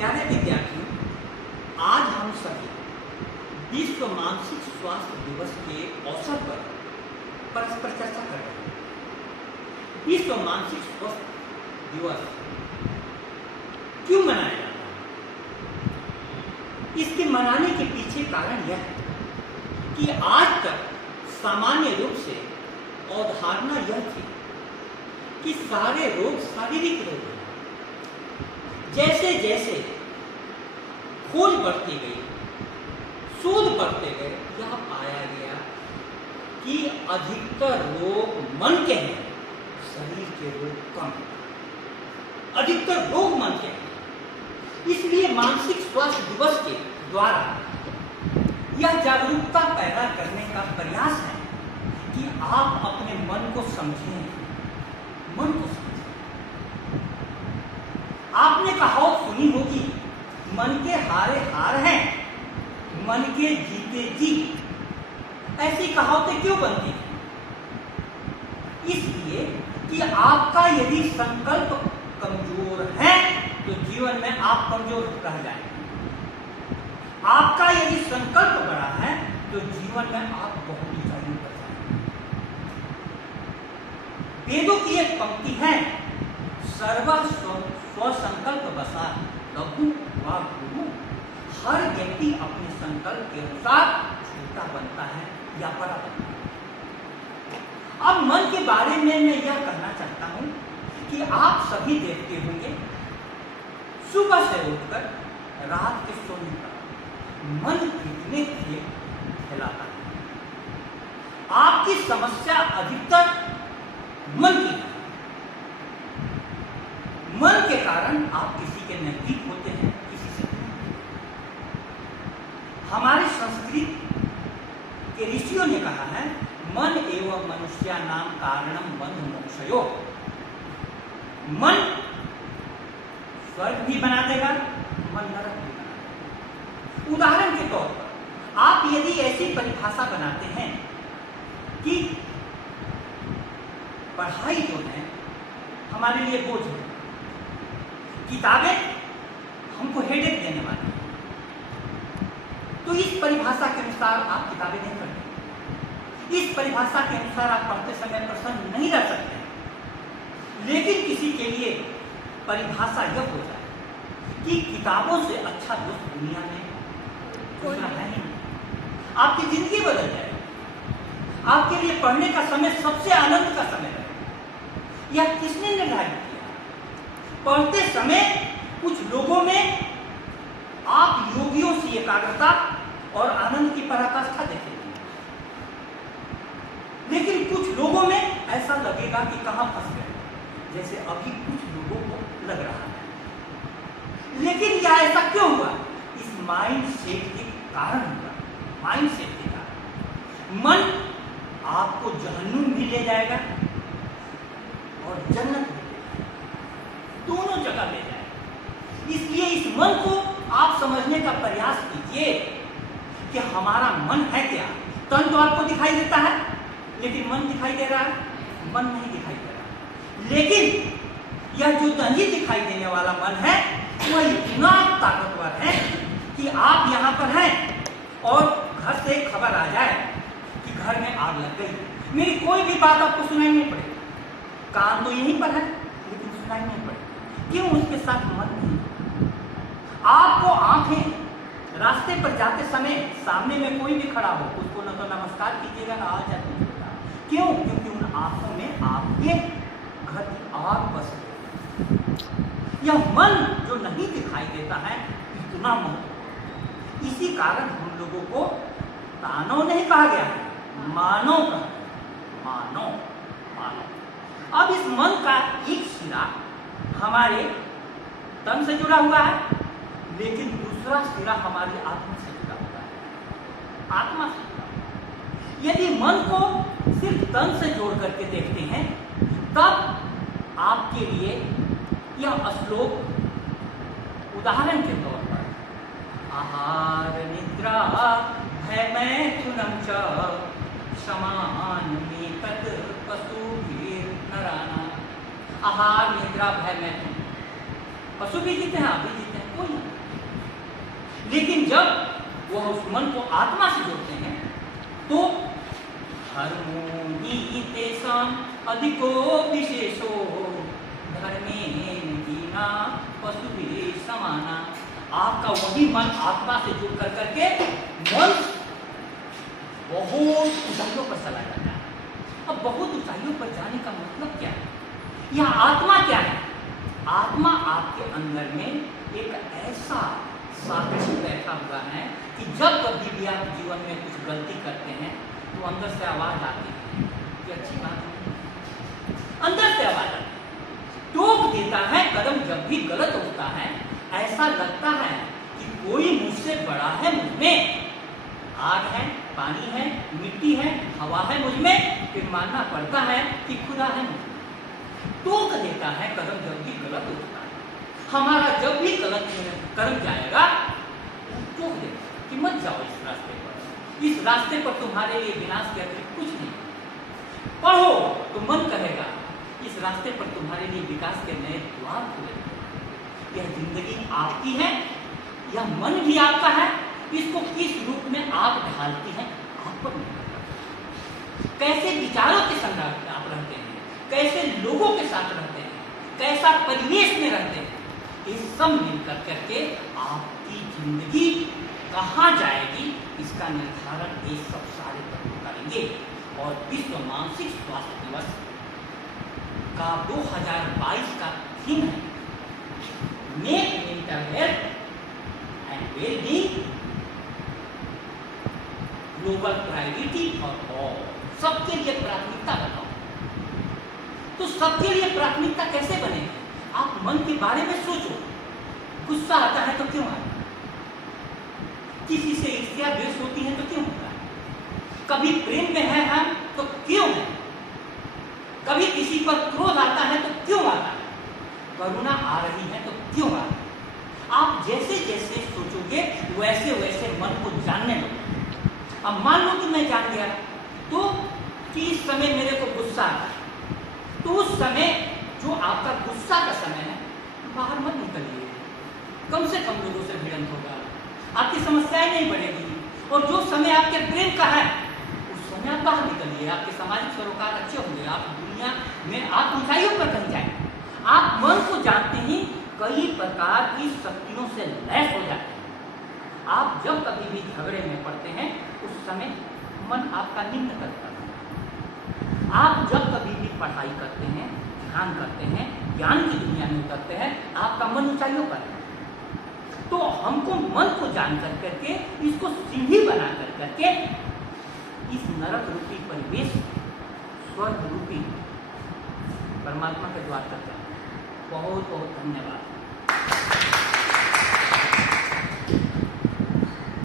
प्यारे विद्यार्थियों, आज हम सभी विश्व मानसिक स्वास्थ्य दिवस के अवसर पर परस्पर चर्चा कर रहे हैं। विश्व मानसिक स्वास्थ्य दिवस क्यों मनाया जाता है? इसके मनाने के पीछे कारण यह है कि आज तक सामान्य रूप से अवधारणा यह थी कि सारे रोग शारीरिक रोग हैं। जैसे जैसे खोज बढ़ती गई, शोध बढ़ते गए, यह पाया गया कि अधिकतर रोग मन के हैं, शरीर के रोग कम हैं। अधिकतर रोग मन के हैं। इसलिए मानसिक स्वास्थ्य दिवस के द्वारा यह जागरूकता पैदा करने का प्रयास है कि आप अपने मन को समझें, मन को समझें। आपने कहावत सुनी होगी, मन के हारे हार हैं, मन के जीते जीत। ऐसी कहावतें क्यों बनती हैं? इसलिए कि आपका यदि संकल्प कमजोर है तो जीवन में आप कमजोर रह जाएंगे। आपका यदि संकल्प बड़ा है तो जीवन में आप बहुत ऊंचाई पर जाएंगे। वेदों की एक पंक्ति है, सर्व स्वसंकल्प बसा लघु व गुरु। हर व्यक्ति अपने संकल्प के अनुसार छोटा बनता है या बड़ा बनता है। अब मन के बारे में मैं यह कहना चाहता हूं कि आप सभी देखते होंगे, सुबह से उठकर रात के सोने तक मन कितने खेल खिलाता है। आपकी समस्या अधिकतर मन की है। मन के कारण आप किसी के नजदीक होते हैं, किसी से दूर। हमारी संस्कृति के ऋषियों ने कहा है, मन एवं मनुष्या नाम कारणम बंध मोक्षयो। मन स्वर्ग भी बना देगा, मन नरक भी बना देगा। उदाहरण के तौर पर आप यदि ऐसी परिभाषा बनाते हैं कि पढ़ाई जो है हमारे लिए बोझ है, किताबें हमको हेडेक देने वाली हैं, तो इस परिभाषा के अनुसार आप किताबें नहीं पढ़ते। इस परिभाषा के अनुसार आप पढ़ते समय प्रसन्न नहीं रह सकते। लेकिन किसी के लिए परिभाषा यह हो जाए कि किताबों से अच्छा दोस्त दुनिया में कोई है नहीं, आपकी जिंदगी बदल जाएगी। आपके लिए पढ़ने का समय सबसे आनंद का समय है। यह किसने निर्धारित किया? पढ़ते समय कुछ लोगों में आप योगियों से एकाग्रता और आनंद की पराकाष्ठा देखेंगे, लेकिन कुछ लोगों में ऐसा लगेगा कि कहां फंस गए, जैसे अभी कुछ लोगों को लग रहा है। लेकिन क्या ऐसा क्यों हुआ? इस माइंड सेट के कारण हुआ। माइंड सेट के कारण मन आपको जहन्नुम भी ले जाएगा और जन्नत भी ले जाएगा, दोनों जगह ले जाएगा। इसलिए इस मन को आप समझने का प्रयास कीजिए कि हमारा मन है क्या। तन तो आपको दिखाई देता है, लेकिन मन दिखाई दे रहा है? मन नहीं दिखाई दे रहा। लेकिन यह जो तंजी दिखाई देने वाला मन है, वह इतना ताकतवर है कि आप यहाँ पर हैं और घर से खबर आ जाए कि घर में आग लग गई, मेरी कोई भी बात आपको सुनाई नहीं पड़ेगी। कान तो यहीं पर है, लेकिन सुनाई नहीं पड़ेगी। क्यों? उसके साथ मन नहीं। आपको आंखें, रास्ते पर जाते समय सामने में कोई भी खड़ा हो, उसको न तो नमस्कार कीजिएगा, ना आ जाए। क्यों? क्योंकि उन आंखों में आपके घर की आग बस गई। यह मन जो नहीं दिखाई देता है, इतना महत्व। इसी कारण हम लोगों को दानव नहीं कहा गया है, मानव कहा गया। मानव, मानव। अब इस मन का एक सिरा हमारे तन से जुड़ा हुआ है, लेकिन दूसरा सिरा हमारी आत्मा से जुड़ा हुआ है। आत्मा से जुड़ा हुआ है। यदि मन को सिर्फ तन से जोड़ करके देखते हैं, तब आपके लिए यह श्लोक उदाहरण के तौर पर, आहार निद्रा भय मैथुनम च समानमेतत् पशुभिर्नराणाम्। आहार निद्रा भय मैथुन, पशु भी जीते हैं, आप भी जीते हैं, कोई ना। लेकिन जब वह उस मन को आत्मा से जोड़ते हैं तो धर्मो तेषाम अधिको विशेषो धर्मेण हीना पशुभिः समाना। आपका वही मन आत्मा से जुड़ कर करके मन बहुत ऊंचाइयों पर चला जाता है। अब बहुत ऊंचाइयों पर जाने का मतलब क्या है? यह आत्मा क्या है? आत्मा आपके अंदर में एक ऐसा साक्षी बैठा हुआ है कि जब कभी भी आप जीवन में कुछ गलती करते हैं तो अंदर से आवाज आती है कि अच्छी बात है, अंदर से आवाज आती है, टोक देता है कदम जब भी गलत होता है। ऐसा लगता है कि कोई मुझसे बड़ा है, मुझमें आग है, पानी है, मिट्टी है, हवा है मुझमें, फिर मानना पड़ता है कि खुदा है मुझमें। टोक देता है कदम जब भी गलत होता है। हमारा जब भी गलत कदम जाएगा टोक देता कि मत जाओ इस रास्ते पर, इस रास्ते पर तुम्हारे लिए विनाश के अतिरिक्त कुछ नहीं। पढ़ो तो मन कहेगा इस रास्ते पर तुम्हारे लिए विकास के नए द्वार खुले। यह जिंदगी आपकी है, यह मन भी आपका है, इसको किस रूप में आप ढालती हैं आप पर निर्भर करता है। कैसे विचारों के संग आप रहते हैं, कैसे लोगों के साथ रहते हैं, कैसा परिवेश में रहते हैं, ये सब मिलकर करके आपकी जिंदगी कहाँ जाएगी इसका निर्धारण ये सब सारे तत्व करेंगे। और विश्व मानसिक स्वास्थ्य दिवस का 2022 का थीम है make mental health and wellbeing global priority for all. सबके लिए प्राथमिकता बनाओ। तो सबके लिए प्राथमिकता कैसे बनेगी? आप मन के बारे में सोचो। गुस्सा आता है तो क्यों आता है? किसी से ईर्ष्या द्वेष होती है तो क्यों होता है? कभी प्रेम में है हम तो क्यों है? कभी किसी पर क्रोध आता है तो क्यों आता है? करुणा आ रही है तो क्यों आ रही है? आप जैसे जैसे सोचोगे वैसे वैसे मन को जानने लगोगे। अब मान लो कि मैं जान गया तो कि इस समय मेरे को गुस्सा आता है, तो उस समय जो आपका गुस्सा का समय है बाहर मत निकलिए। कम से कम लोगों से भिड़ंत होगा, आपकी समस्याएं नहीं बढ़ेगी। और जो समय आपके प्रेम का है उस समय आप बाहर निकलिए, आपके सामाजिक सरोकार अच्छे होंगे, आप दुनिया में आप ऊंचाइयों पर कहीं जाएंगे। आप मन को जानते ही कई प्रकार की शक्तियों से लैस हो जाते हैं। आप जब कभी भी झगड़े में पड़ते हैं उस समय मन आपका निम्न करता है। आप जब कभी भी पढ़ाई करते हैं, ध्यान करते हैं, ज्ञान की दुनिया में उतरते हैं, आपका मन ऊंचाइयों पर है। तो हमको मन को जान कर करके इसको सीढ़ी बना कर करके इस नरक रूपी परिवेश स्वर्ग रूपी परमात्मा के द्वार तक जाए। बहुत बहुत धन्यवाद।